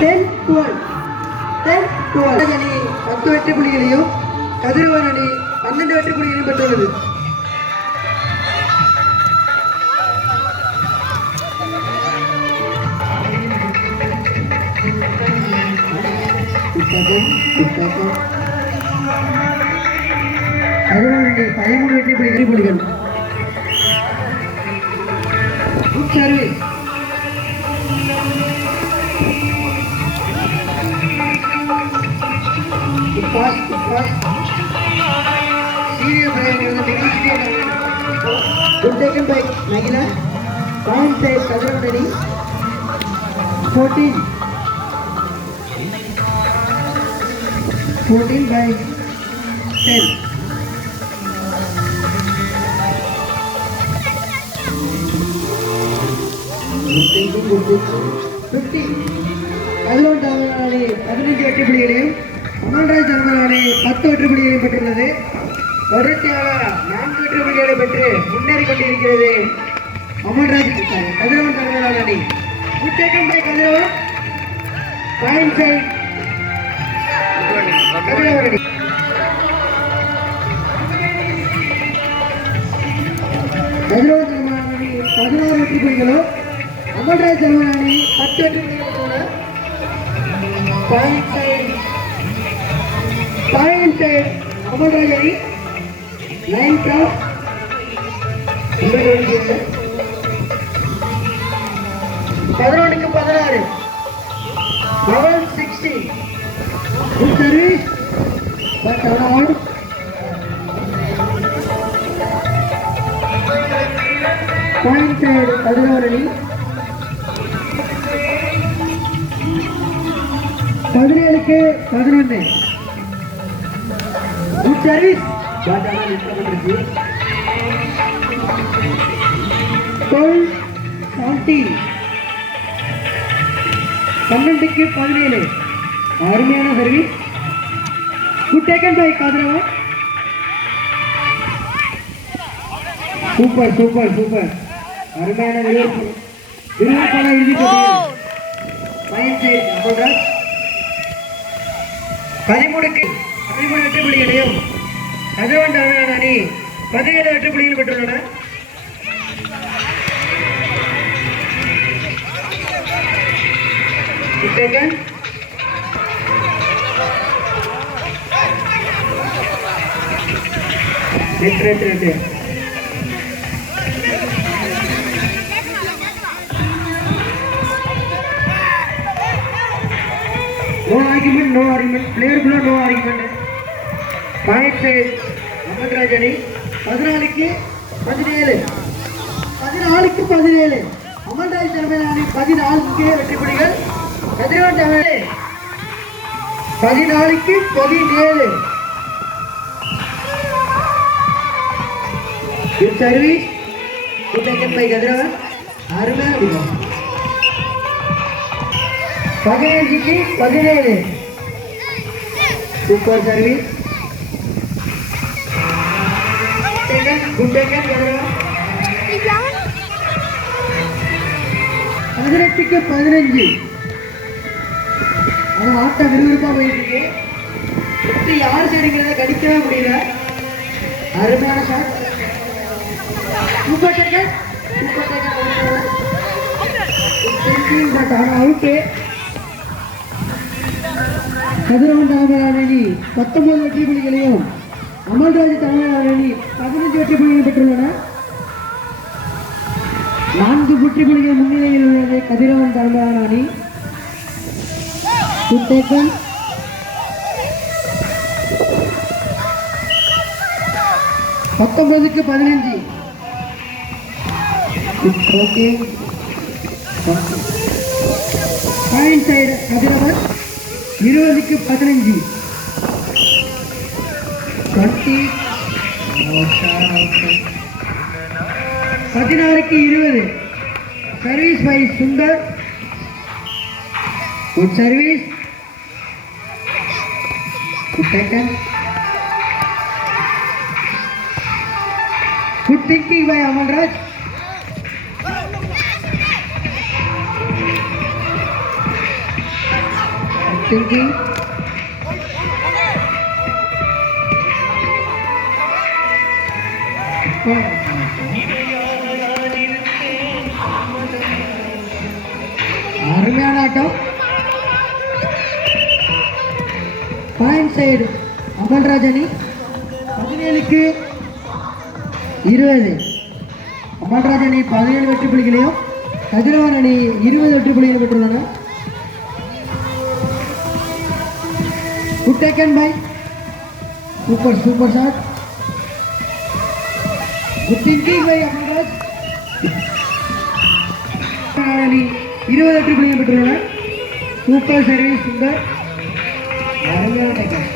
10-12 அணி 10 வெற்றி புள்ளிகளையும் கதிரவன் அணி 12 வெற்றி புள்ளிகளையும் பெற்றுள்ளது. கதிரவன் அணி 13 வெற்றி புள்ளிகள். Service good taken by Nagila. Point side Kadravani 14 by 10. Good 50 Kadravani Tamilnadu 15 வெற்றி புள்ளிகளையும் அமல்ராஜ் தர்மராணி 10 வெற்றி புள்ளிகளையும் பெற்றுள்ளது. தொடர்ச்சியாக 4 வெற்றி புள்ளிகளை பெற்று முன்னேறி கொண்டிருக்கிறது அமல்ராஜ் கதிரவன் தர்மராணி அணி. Good taken by Kathiravan. Point side கதிரவன் அணி. கதிரவன் தர்மராணி 16 வெற்றி புள்ளிகளும் அமல்ராஜ் தர்மராணி 10 வெற்றி புள்ளிகளும். Point side அமல்ராஜ் அணி 9 cross 11க்கு 16 level 60. Good service but out. Point side கதிரவன் அணி 17க்கு 11. Good service but நிறுத்தப்பட்டிருக்கு. 12-17 12க்கு 17. அருமையான service. Good taken by Kathiravan. Super அருமையான விருப்பமான இறுதி Point side அமல்ராஜ் 13 வெற்றி புள்ளிகளையும் கதிரவன் தர்மராணி அணி 17 வெற்றி புள்ளிகள் பெற்றுள்ளன. No argument. Player below no argument. Point side Amalraj அணி 14க்கு 17. அமல்ராஜ் தர்மராணி 14க்கு வெற்றி புள்ளிகள். கதிரவன் Dharmarani 14க்கு 17. Good service. Good taken by கதிரவன். அருமையான விதம். 15க்கு 17. Super service. Good taken கதிரவன். 18க்கு 15. அது ஆட்ட விறுவிறுப்பா போயிட்டு இருக்கு. யார் சரிங்கிறத கணிக்கவே முடியல. அருமையான ஷாட். சூப்பர் டேக்கன் பட் ஆனா அவுட்டு. கதிரவன் தர்மராணி அணி 19 வெற்றி புள்ளிகளையும் அமல்ராஜ் தர்மராணி அணி 15 வெற்றி புள்ளிகள் பெற்றுள்ளன. 4 வெற்றி புள்ளிகள் முன்னிலையில் உள்ளது கதிரவன் தர்மராணி அணி. Good taken. 19க்கு 15. Okay. Point side Kathiravan 20க்கு 15. 20. 16க்கு 20. Service by Sundar. Good service. Good taken. Good thinking by Amalraj. thinking. அருமையான ஆட்டம். பாயிண்ட் சைடு அமல்ராஜ் அணி 17க்கு 20. அமல்ராஜ் அணி 17 வெற்றி புள்ளிகளையும் கதிரவன் அணி 20 வெற்றி புள்ளிகளை பெற்றுள்ளன. Good taken by super shot. Good thinking by Amalraj. அணி 20 வெற்றி புள்ளிகளை பெற்றுள்ளன. Super service Sundar. அருமையான டேக்கன்.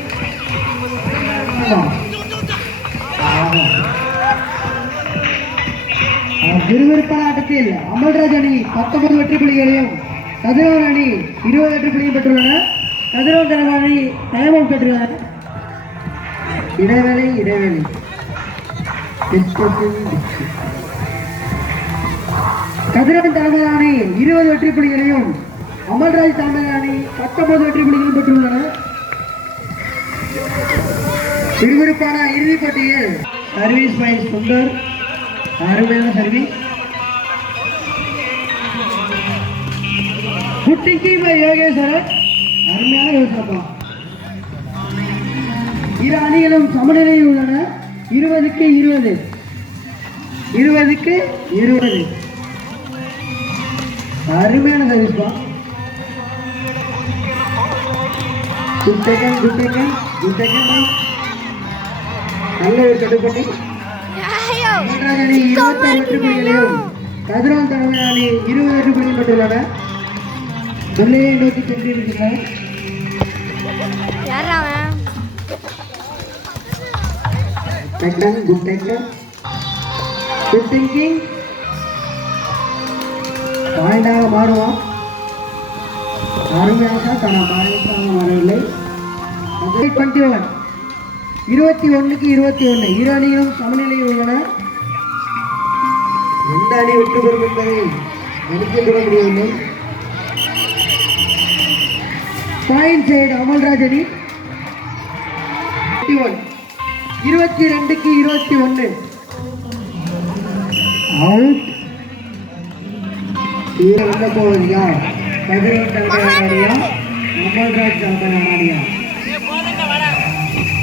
விறுவிறுப்பான ஆட்டத்தில் அமல்ராஜ் அணி 19 வெற்றி புள்ளிகளையும் கதிரவன் அணி 20 வெற்றி புள்ளியும் பெற்றுள்ளன. கதிரவன் தலைவர் அணி டைம் பெற்றுள்ளனர். இடைவேளை கதிரவன் தலைவர் அணி 20 வெற்றி புள்ளிகளையும் அமல்ராஜ் தலைவர் அணி 19 வெற்றி புள்ளிகளையும் பெற்றுள்ளனர். விறுவிறுப்பான இறுதிப் போட்டியில் சர்வீஸ் பை சுந்தர். அருமையான service. Good thinking by Yogeswaran. அருமையான யோசனை. இரு அணிகளும் சமநிலையில் உள்ளன. 20க்கு 20. அருமையான சர்வீஸ் பா. Good taken. நல்ல ஒரு கட்டுப்பட்டு அமல்ராஜ் அணி 26 வெற்றி புள்ளிகளையும் கதிரவன் தலைவர் அணி 20 வெற்றி புள்ளியும் பெற்றுள்ளன. வெள்ளையை நோக்கி சென்றிருக்கிறார். Good thinking. பாயிண்டாக மாறுவான். அருமையாக தன பாயிண்டாக மாறவில்லை. 21 21க்கு 21. இரு அணிகளும் சமநிலையில் உள்ளன. எந்த அணி வெற்றி பெறும் என்பதை நினைத்துக் கொள்ள முடியவில்லை. பாயிண்ட் சைடு அமல்ராஜ் அணி 22க்கு 21. அவுட். வெல்ல போவது யார்? கதிரவன் தலைவர் அணியா அமல்ராஜ் தலைவர் அணியா?